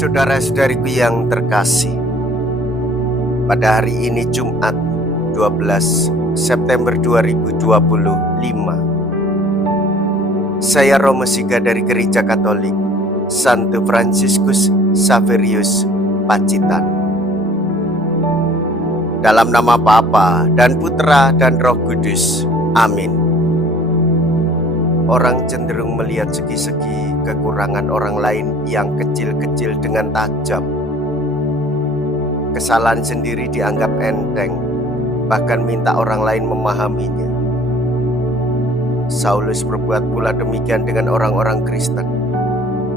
Saudara-saudariku yang terkasih, pada hari ini Jumat 12 September 2025, saya Romo Siga dari Gereja Katolik Santo Fransiskus Xaverius Pacitan. Dalam nama Bapa dan Putra dan Roh Kudus. Amin. Orang cenderung melihat segi-segi kekurangan orang lain yang kecil-kecil dengan tajam. Kesalahan sendiri dianggap enteng, bahkan minta orang lain memahaminya. Saulus berbuat pula demikian dengan orang-orang Kristen.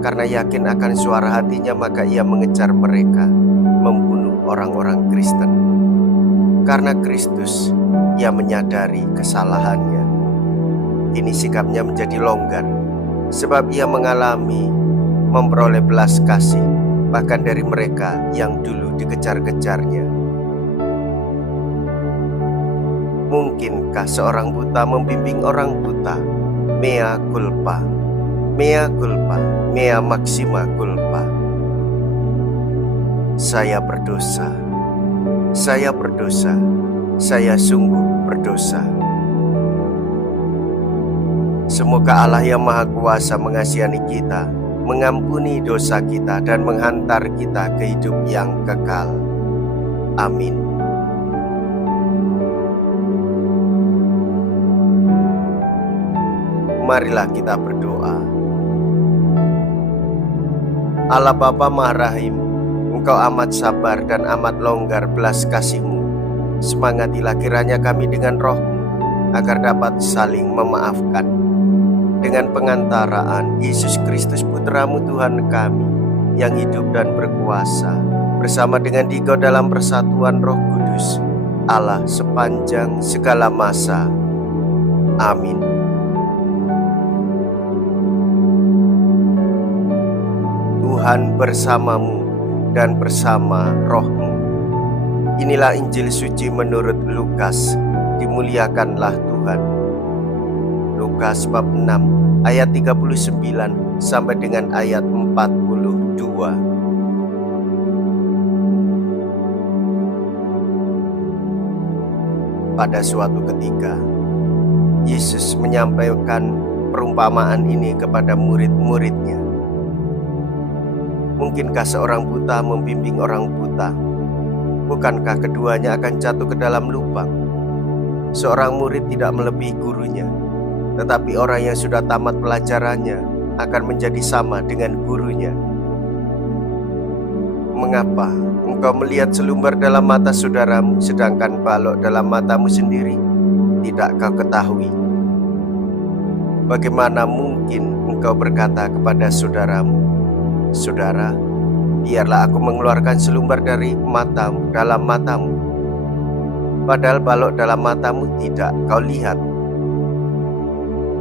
Karena yakin akan suara hatinya, maka ia mengejar mereka, membunuh orang-orang Kristen. Karena Kristus, ia menyadari kesalahannya. Kini sikapnya menjadi longgar, sebab ia mengalami memperoleh belas kasih, bahkan dari mereka yang dulu dikejar-kejarnya. Mungkinkah seorang buta membimbing orang buta? Mea culpa, mea culpa, mea maxima culpa. Saya berdosa, saya berdosa, saya sungguh berdosa. Semoga Allah yang Maha Kuasa mengasihani kita, mengampuni dosa kita, dan menghantar kita ke hidup yang kekal. Amin. Marilah kita berdoa. Allah Bapa Maha Rahim, Engkau amat sabar dan amat longgar belas kasih-Mu. Semangatilah kiranya kami dengan Roh-Mu, agar dapat saling memaafkan. Dengan pengantaraan Yesus Kristus Putra-Mu Tuhan kami, yang hidup dan berkuasa, bersama dengan Dikau dalam persatuan Roh Kudus, Allah sepanjang segala masa. Amin. Tuhan bersamamu dan bersama Roh-Mu. Inilah Injil suci menurut Lukas. Dimuliakanlah Tuhan. Lukas bab 6 ayat 39 sampai dengan ayat 42. Pada suatu ketika, Yesus menyampaikan perumpamaan ini kepada murid-muridnya. Mungkinkah seorang buta membimbing orang buta? Bukankah keduanya akan jatuh ke dalam lubang? Seorang murid tidak melebihi gurunya, tetapi orang yang sudah tamat pelajarannya akan menjadi sama dengan gurunya. Mengapa engkau melihat selumbar dalam mata saudaramu, sedangkan balok dalam matamu sendiri tidak kau ketahui? Bagaimana mungkin engkau berkata kepada saudaramu, "Saudara, biarlah aku mengeluarkan selumbar dari matamu dalam matamu," padahal balok dalam matamu tidak kau lihat?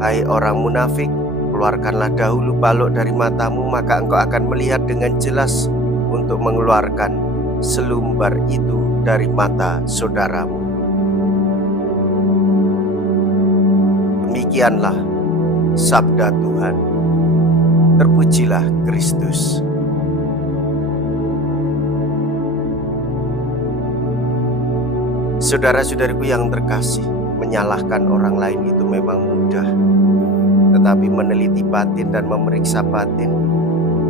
Hai orang munafik, keluarkanlah dahulu balok dari matamu, maka engkau akan melihat dengan jelas untuk mengeluarkan selumbar itu dari mata saudaramu. Demikianlah sabda Tuhan. Terpujilah Kristus. Saudara-saudariku yang terkasih, menyalahkan orang lain itu memang mudah, tetapi meneliti batin dan memeriksa batin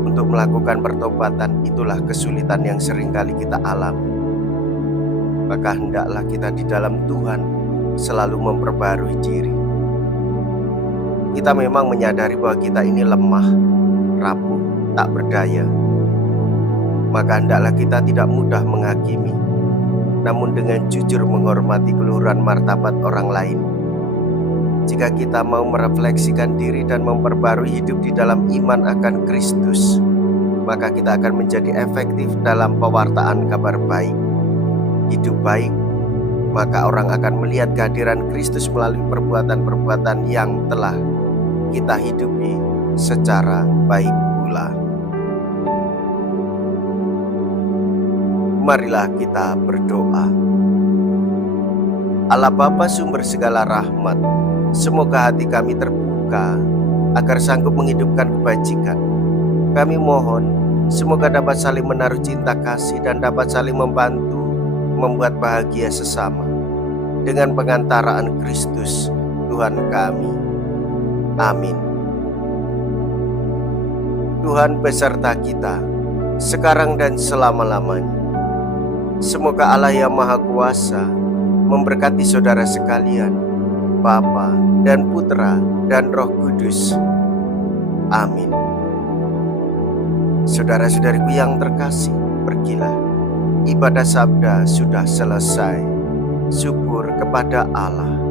untuk melakukan pertobatan, itulah kesulitan yang seringkali kita alami. Maka hendaklah kita di dalam Tuhan selalu memperbarui diri. Kita memang menyadari bahwa kita ini lemah, rapuh, tak berdaya. Maka hendaklah kita tidak mudah menghakimi, namun dengan jujur menghormati keluhuran martabat orang lain. Jika kita mau merefleksikan diri dan memperbarui hidup di dalam iman akan Kristus, maka kita akan menjadi efektif dalam pewartaan kabar baik. Hidup baik, maka orang akan melihat kehadiran Kristus melalui perbuatan-perbuatan yang telah kita hidupi secara baik pula. Marilah kita berdoa. Allah Bapa sumber segala rahmat, semoga hati kami terbuka agar sanggup menghidupkan kebajikan. Kami mohon Semoga dapat saling menaruh cinta kasih dan dapat saling membantu membuat bahagia sesama dengan pengantaraan Kristus Tuhan kami. Amin. Tuhan beserta kita sekarang dan selama-lamanya. Semoga Allah yang Maha Kuasa memberkati saudara sekalian, Bapa dan Putra dan Roh Kudus. Amin. Saudara-saudariku yang terkasih, pergilah. Ibadah sabda sudah selesai. Syukur kepada Allah.